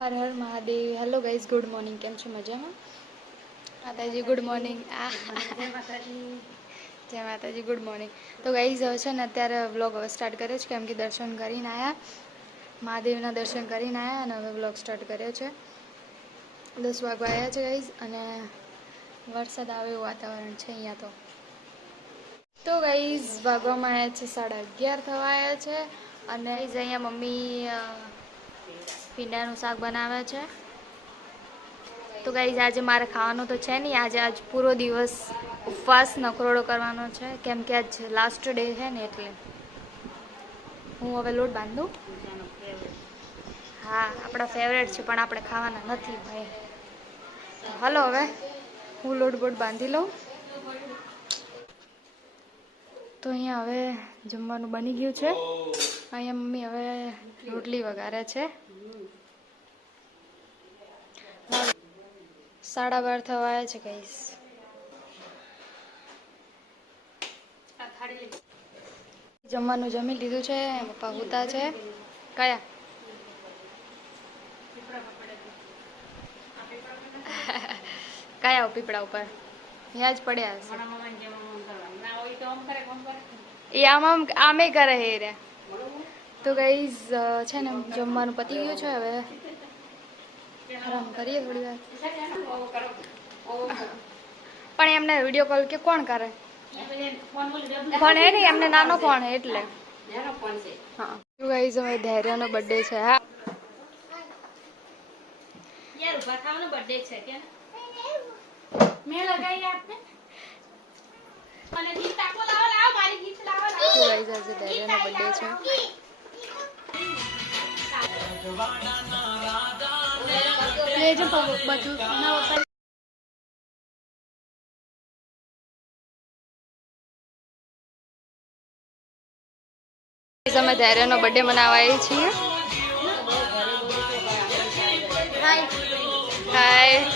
Har Har Mahadev. Hello guys good morning કેમ છો મજામાં? માતાજી ગુડ મોર્નિંગ જય માતાજી. ગુડ મોર્નિંગ તો ગાઈઝ હવે છે ને અત્યારે વ્લોગ હવે સ્ટાર્ટ કર્યો છે કેમ કે દર્શન કરીને આવ્યા મહાદેવના દર્શન કરીને આવ્યા અને હવે વ્લોગ સ્ટાર્ટ કર્યો છે. દસ વાગવા આવ્યા છે ગાઈઝ અને વરસાદ આવે એવું વાતાવરણ છે અહીંયા તો. તો ગાઈઝ વાગવામાં આવ્યા છે સાડા અગિયાર થવા આવ્યા છે અને અહીંયા મમ્મી ભીંડાનું શાક બનાવે છે. તો ગાઈઝ આજે મારે ખાવાનું તો છે નહીં. આજે આજ પૂરો દિવસ ઉપવાસ નખરોડો કરવાનો છે. કેમ કે આજ લાસ્ટ ડે છે ને એટલે હું હવે લોટ બાંધું. હા, આપણા ફેવરેટ છે, પણ આપણે ખાવાના નથી ભાઈ. હલો હવે હું લોટ બોટ બાંધી લઉં. તો અહીંયા હવે જમવાનું બની ગયું છે. અહીંયા મમ્મી હવે રોટલી વઘારે છે. સાડા બાર થવા છે કહીશ જમવાનું જમી લીધું છે પપ્પા ઉતા છે. કયા? કયા પીપળા ઉપર? ત્યાં જ પડ્યા એ આમ આમ આમે કરે હે રે. તો ગાઈઝ છે ને જમવાનું પતી ગયું છે હવે આરામ કરીએ થોડી વાર. પણ એમને વીડિયો કોલ કે કોણ કરે? ફોન હે નહીં એમને નાનો ફોન એટલે. હા. ગાઈઝ હવે ધૈર્યનો બર્થડે છે હા. યાર ઊભા થવાનો બર્થડે છે કે મેં લગાઈ આપને. અને ગીત લાવો લાવો મારી ગીત લાવો તો ગાઈઝ આજે ધૈર્યનો બર્થડે છે. લેજો બધું ના અમે ધૈર્યનો બર્થડે મનાવાય છીએ હાય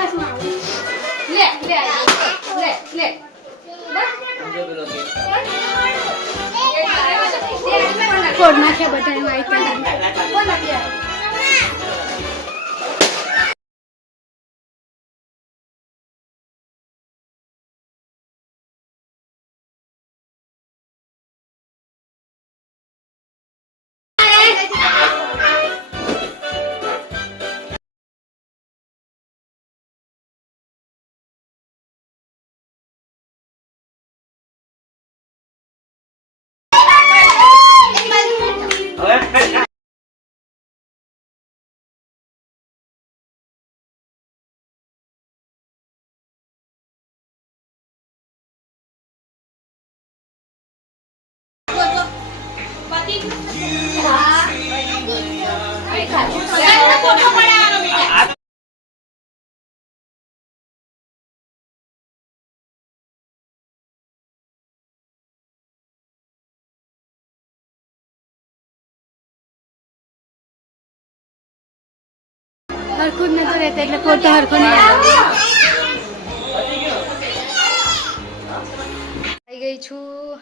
લે લે લે લે કોડ નાખ્યા બધા વાઈટ હરખુદ જ નતો રહેતો એટલે ફોટો હરખો નહીં આવી. ગઈ છું.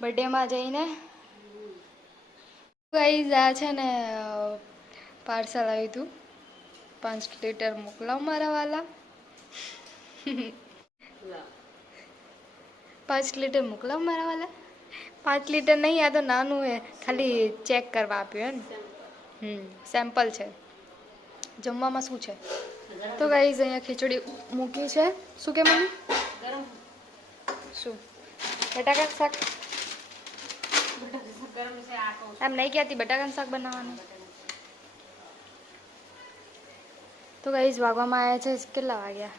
બર્થડે માં જઈને ગાઈઝ આ છે ને પાર્સલ આવ્યું હતું પાંચ લીટર મોકલાવ મારા વાલા. પાંચ લીટર મોકલાવ મારા વાલા. પાંચ લીટર નહીં, આ તો નાનું હે. ખાલી ચેક કરવા આપ્યું હે હમ, સેમ્પલ છે. જમવામાં શું છે? તો ગાઈઝ અહીંયા ખીચડી મૂકી છે. શું કે મમ્મી? શું? બટાકા શાક? એમ નહીં કહેતી બટાકાનું શાક બનાવવાનું. તો ગાઈઝ વાગવામાં આવ્યા છે કેટલા વાગ્યા?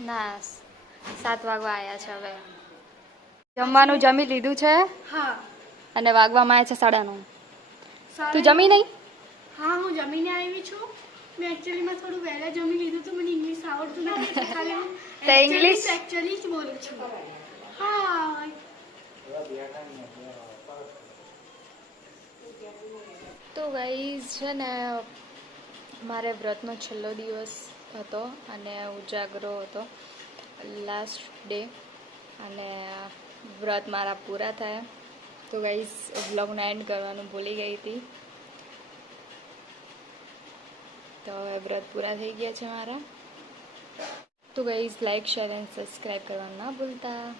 ના સાત વાગવા આવ્યા છે હવે. જમવાનું જમી લીધું છે? હા. અને વાગવામાં આવ્યા છે સાડા નવ તું જમી નહીં? હા હું જમીને આવી છું. મેં એકચ્યુઅલીમાં થોડું વહેલા જમી લીધું તો મને ઇંગ્લિશ આવડતું નથી ખાલી હું એકચ્યુઅલી જ બોલું છું. હા. તો ગાઈઝ છે ને, મારે વ્રતનો છેલ્લો દિવસ હતો અને ઉજાગરો હતો. લાસ્ટ ડે અને વ્રત મારા પૂરા થયા. તો ગાઈઝ વ્લોગને એન્ડ કરવાનું ભૂલી ગઈ હતી. તો હવે વ્રત પૂરા થઈ ગયા છે મારા. તો guys like share and subscribe કરવાનું ના ભૂલતા.